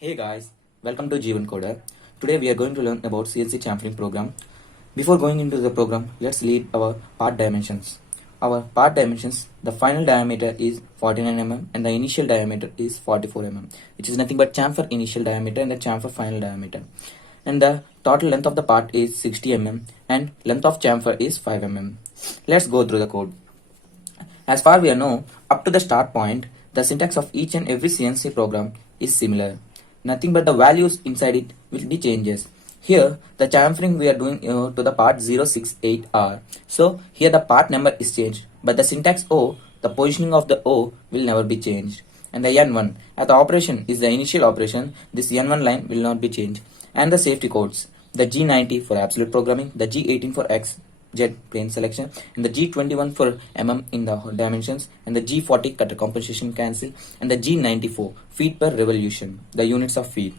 Hey guys, welcome to G1 Coder. Today we are going to learn about Cnc Chamfering Program. Before going into the program, let's lead our part dimensions. Our part dimensions, the final diameter is 49 mm and the initial diameter is 44 mm, which is nothing but chamfer initial diameter and the chamfer final diameter. And the total length of the part is 60 mm and length of chamfer is 5 mm. Let's go through the code. As far we know, up to the start point, the syntax of each and every CNC program is similar. Nothing but the values inside it will be changes. Here, the chamfering we are doing to the part 068R. So, here the part number is changed, but the syntax O, the positioning of the O will never be changed. And the N1, as the operation is the initial operation, this N1 line will not be changed. And the safety codes, the G90 for absolute programming, the G18 for X, Z plane selection, and the G21 for mm in the dimensions, and the G40 cutter compensation cancel, and the G94 feet per revolution, the units of feet.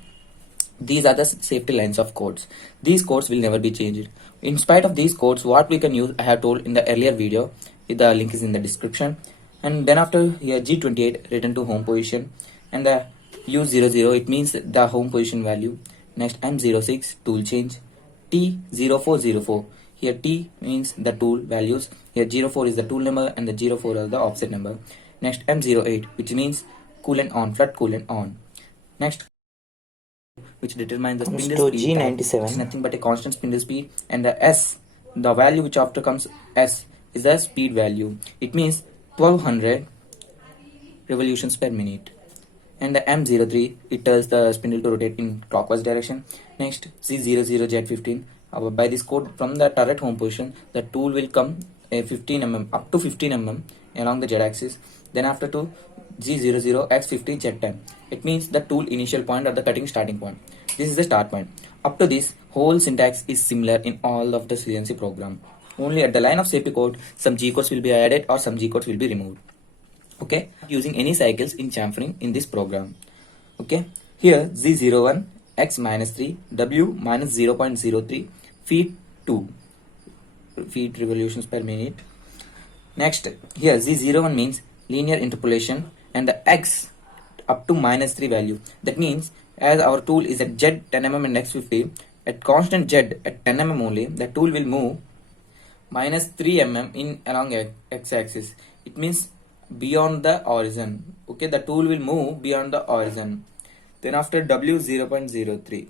These are the safety lines of codes. These codes will never be changed. In spite of these codes, what we can use, I have told in the earlier video. The link is in the description. And then after here G28 return to home position, and the U00 it means the home position value. Next M06 tool change, T0404. Here T means the tool values. Here 04 is the tool number and the 04 is the offset number. Next M08 which means coolant on, flood coolant on. Next which determines the spindle speed. G97 is nothing but a constant spindle speed, and the S, the value which after comes S is the speed value. It means 1200 revolutions per minute. And the M03 it tells the spindle to rotate in clockwise direction. Next Z00Z15. By this code from the turret home position, the tool will come 15 mm up to 15 mm along the Z axis. Then after to G00 X50 Z10. It means the tool initial point or the cutting starting point. This is the start point. Up to this, whole syntax is similar in all of the CNC program. Only at the line of safety code, some G codes will be added or some G codes will be removed. Okay, using any cycles in chamfering in this program. Okay, here Z01 X minus 3 W minus 0.03 feet 2 feet revolutions per minute. Next, here Z01 means linear interpolation and the X up to minus 3 value. That means as our tool is at Z 10 mm and X50, at constant Z at 10 mm only, the tool will move minus 3 mm in along X axis. It means beyond the horizon. Okay, the tool will move beyond the horizon. Then after W 0.03,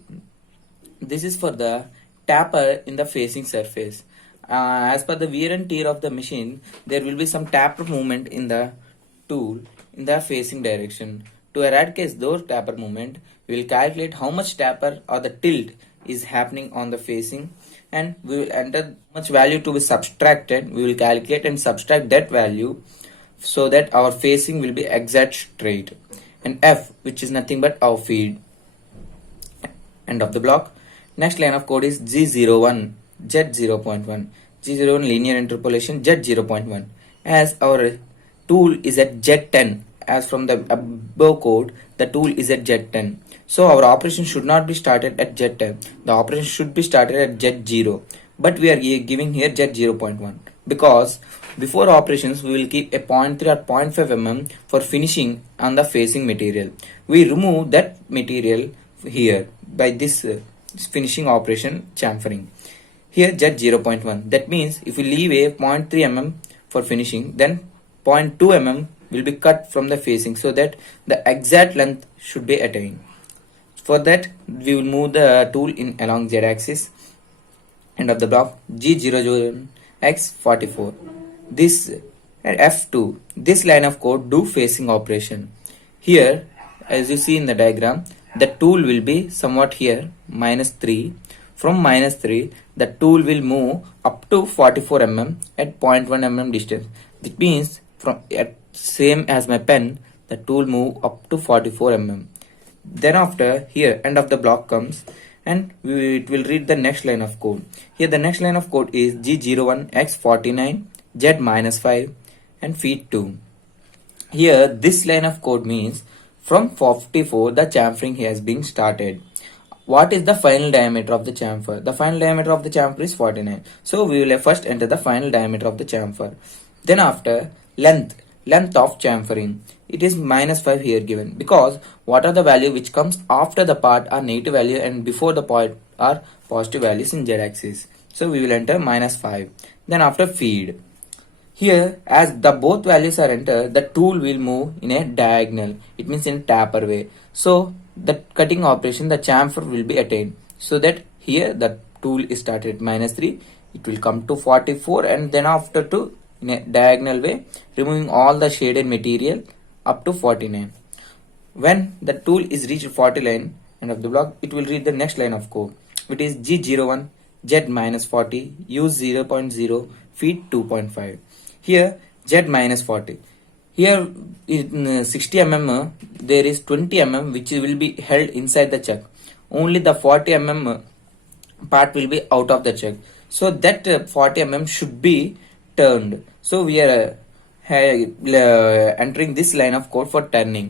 this is for the tapper in the facing surface. As per the wear and tear of the machine, there will be some tapper movement in the tool in the facing direction. To eradicate those tapper movement, we will calculate how much tapper or the tilt is happening on the facing, and we will enter how much value to be subtracted. We will calculate and subtract that value so that our facing will be exact straight. And F, which is nothing but our feed. End of the block. Next line of code is G01 Z0.1. G01 linear interpolation Z0.1. As our tool is at Z10, as from the above code, the tool is at Z10. So our operation should not be started at Z10. The operation should be started at Z0. But we are giving here Z0.1 because before operations we will keep a 0.3 or 0.5 mm for finishing on the facing material. We remove that material here by this finishing operation chamfering. Here Z0.1. That means if we leave a 0.3 mm for finishing, then 0.2 mm will be cut from the facing so that the exact length should be attained. For that, we will move the tool in along Z axis. End of the block. G00 X44. This F2. This line of code do facing operation. Here, as you see in the diagram, the tool will be somewhat here minus 3. From minus 3, the tool will move up to 44 mm at 0.1 mm distance. That means from at same as my pen, the tool move up to 44 mm. Then after here end of the block comes and it will read the next line of code. Here the next line of code is G01 X49 Z minus 5 and feet 2. Here this line of code means from 44 the chamfering has been started. What is the final diameter of the chamfer? The final diameter of the chamfer is 49. So we will first enter the final diameter of the chamfer. Then after length length of chamfering. It is -5 here given because what are the value which comes after the part are negative value and before the part are positive values in z-axis. So we will enter -5. Then after feed. Here, as the both values are entered, the tool will move in a diagonal. It means in taper way. So the cutting operation, the chamfer will be attained. So that here the tool is started at -3. It will come to 44 and then after to in a diagonal way, removing all the shaded material up to 49. When the tool is reached 40 line end of the block, it will read the next line of code, which is G01 Z -40 use 0.0 feed 2.5. Here Z -40. Here in 60 mm there is 20 mm which will be held inside the chuck. Only the 40 mm part will be out of the chuck. So that 40 mm should be turned. So we are entering this line of code for turning,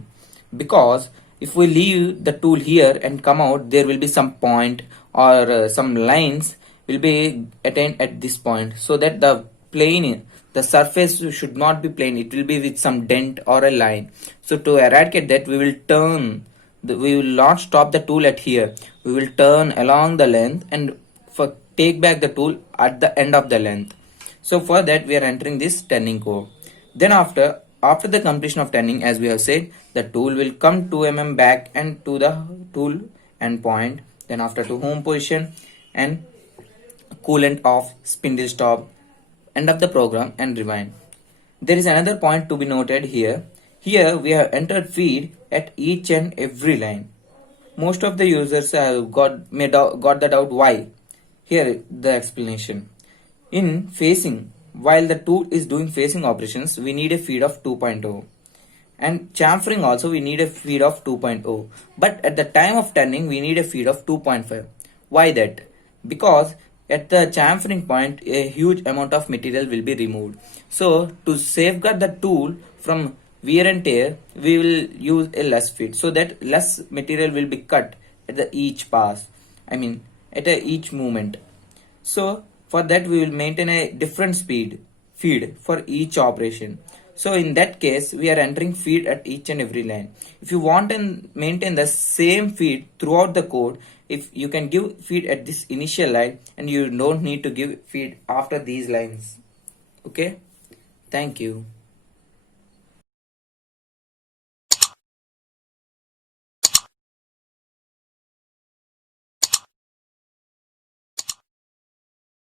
because if we leave the tool here and come out, there will be some point or some lines will be attained at this point, so that the plane, the surface should not be plain, it will be with some dent or a line. So to eradicate that, we will turn we will not stop the tool at here, we will turn along the length and for take back the tool at the end of the length. So for that we are entering this turning code. Then after the completion of turning, as we have said, the tool will come 2 mm back and to the tool end point. Then after to home position and coolant off, spindle stop, end of the program and rewind. There is another point to be noted here. Here we have entered feed at each and every line. Most of the users have got the doubt why. Here the explanation. In facing, while the tool is doing facing operations, we need a feed of 2.0. And chamfering also we need a feed of 2.0. But at the time of turning we need a feed of 2.5. Why that? Because at the chamfering point a huge amount of material will be removed. So to safeguard the tool from wear and tear, we will use a less feed, so that less material will be cut at the each pass. I mean at each movement. So for that we will maintain a different feed for each operation. So in that case we are entering feed at each and every line. If you want and maintain the same feed throughout the code, if you can give feed at this initial line and you don't need to give feed after these lines. Okay, thank you.